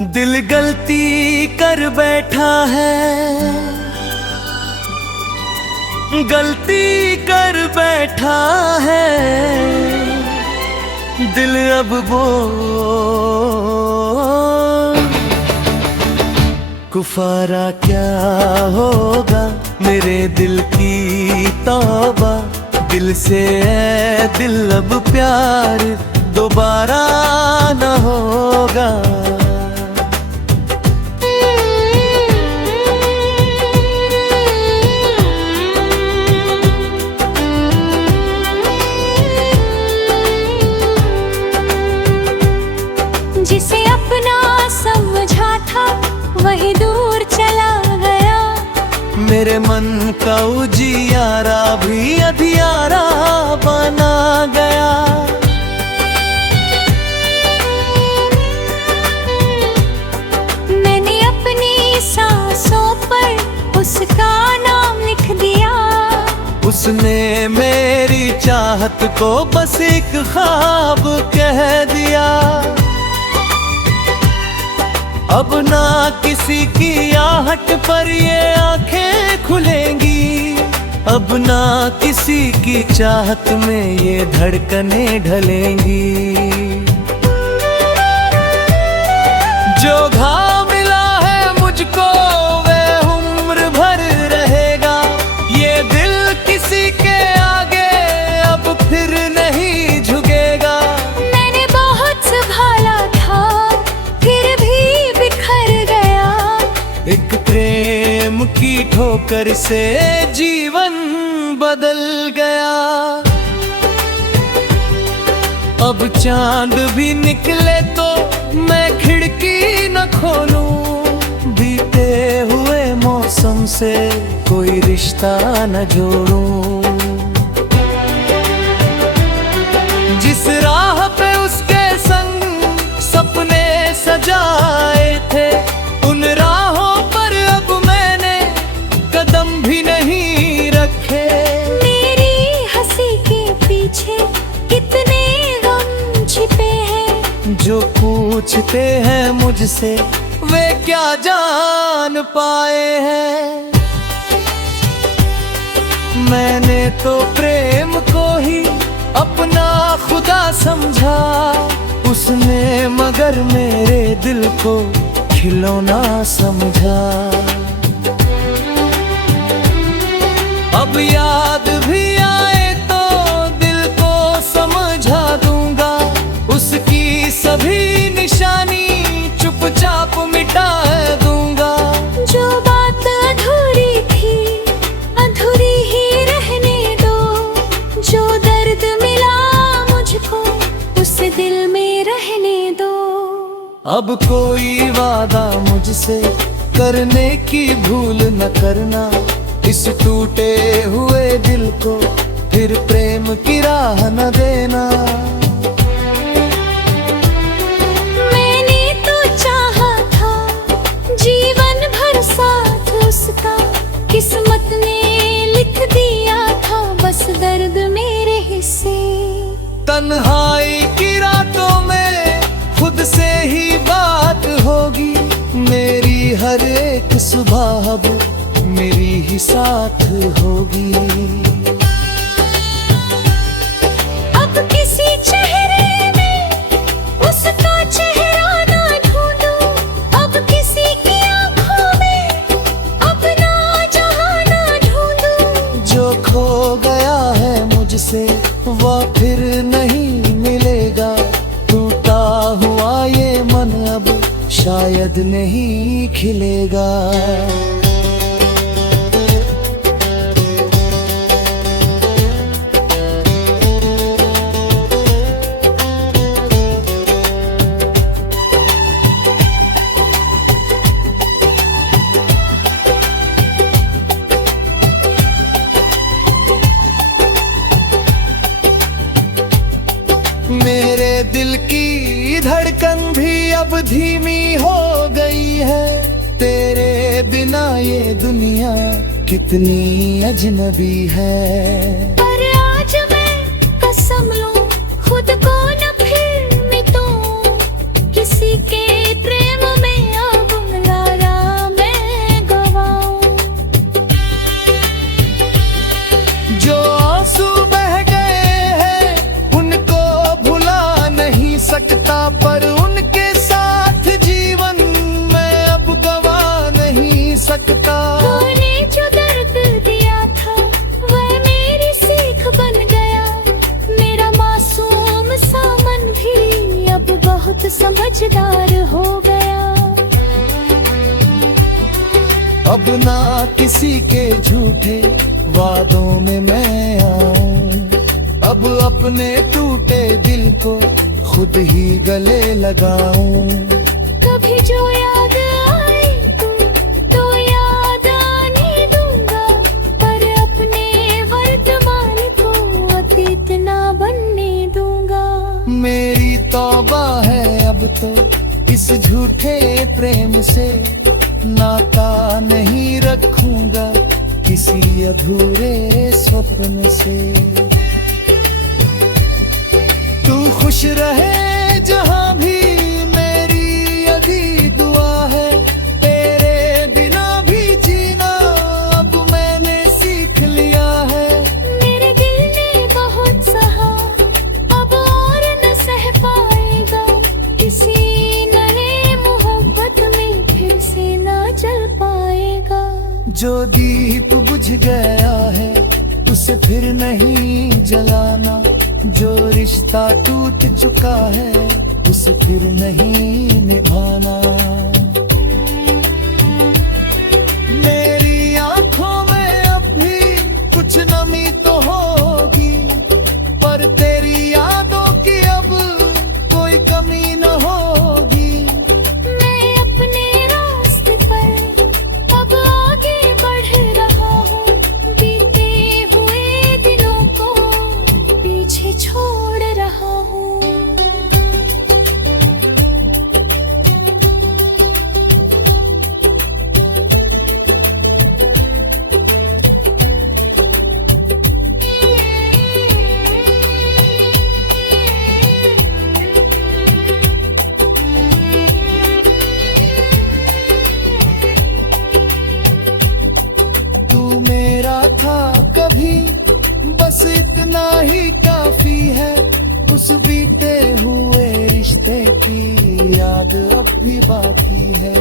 दिल गलती कर बैठा है, गलती कर बैठा है दिल अब कुफारा क्या होगा मेरे दिल की तौबा। दिल से है दिल अब प्यार दोबारा न होगा। जिसे अपना समझा था वही दूर चला गया। मेरे मन का उजियारा भी अंधियारा बना गया। मैंने अपनी सांसों पर उसका नाम लिख दिया। उसने मेरी चाहत को बस एक ख्वाब कह दिया। अब ना किसी की आहट पर ये आंखें खुलेंगी, अब ना किसी की चाहत में ये धड़कनें ढलेंगी। जो घाव मिला है मुझको वे उम्र भर रहेगा। ये दिल किसी के आगे अब फिर नहीं झुकेगा। मैंने बहुत संभाला था फिर भी बिखर गया। एक प्रेम की ठोकर से जीवन बदल गया। अब चांद भी निकले तो मैं खिड़की न खोलूं। बीते हुए मौसम से कोई रिश्ता न जोड़ूं। जिस राह पे उसके संग सपने सजाए थे उन राहों पर अब मैंने कदम भी नहीं रखे। मेरी हंसी के पीछे कितने गम छिपे हैं। जो पूछते हैं मुझसे वे क्या जान पाए हैं। मैंने तो प्रेम को ही अपना खुदा समझा। उसने मगर मेरे दिल को खिलौना समझा। अब याद भी आए तो दिल को समझा दूंगा। उसकी सभी निशानी चुपचाप मिटा दूंगा। जो बात अधूरी थी अधूरी ही रहने दो। जो दर्द मिला मुझको उस दिल में रहने दो। अब कोई वादा मुझसे करने की भूल न करना। इस टूटे हुए दिल को फिर प्रेम की राह न देना। मैंने तो चाहा था जीवन भर साथ उसका। किस्मत ने लिख दिया था बस दर्द मेरे हिस्से। तन्हाई की रातों में खुद से ही बात होगी। मेरी हर एक सुबह अब मेरी ही साथ होगी। अब किसी चेहरे में उसका चेहरा ना ढूंढूं। अब किसी की आंखों में अपना जहां ना ढूंढूं। जो खो गया है मुझसे वो फिर नहीं मिलेगा। टूटा हुआ ये मन अब शायद नहीं खिलेगा। मेरे दिल की धड़कन भी अब धीमी हो गई है। तेरे बिना ये दुनिया कितनी अजनबी है। पर आज मैं कसम लूं खुद को न फिर मिटूं। किसी के प्रेम में अब ना किसी के झूठे वादों में मैं आऊं, अब अपने टूटे दिल को खुद ही गले लगाऊं। कभी जो याद आए तो याद आने दूंगा, पर अपने वर्तमान को अतीत ना बनने दूंगा। मेरी तौबा है अब तो इस झूठे प्रेम से, नाता नहीं रखूंगा किसी अधूरे स्वप्न से। तू खुश रहे जहां भी मेरी यही दुआ है, तेरे बिना भी जीना अब मैंने सीख लिया है। मेरे दिल ने बहुत सहा, अब और न सह पाएगा, किसी नए मोहब्बत में फिर से ना जल पाएगा। जो दीप बुझ गया है उसे फिर नहीं जलाना, जो रिश्ता टूट चुका है उसे फिर नहीं निभाना। मेरी आंखों में अब भी कुछ नमी तो होगी, पर तेरी यादों की अब कोई कमी न होगी। मैं अपने रास्ते पर अब आगे बढ़ रहा हूँ, बीते हुए दिनों को पीछे छोड़ रहा हूँ। तू मेरा था कभी बस इतना ही काफी है, उस बीते हुए रिश्ते की याद अब भी बाकी है।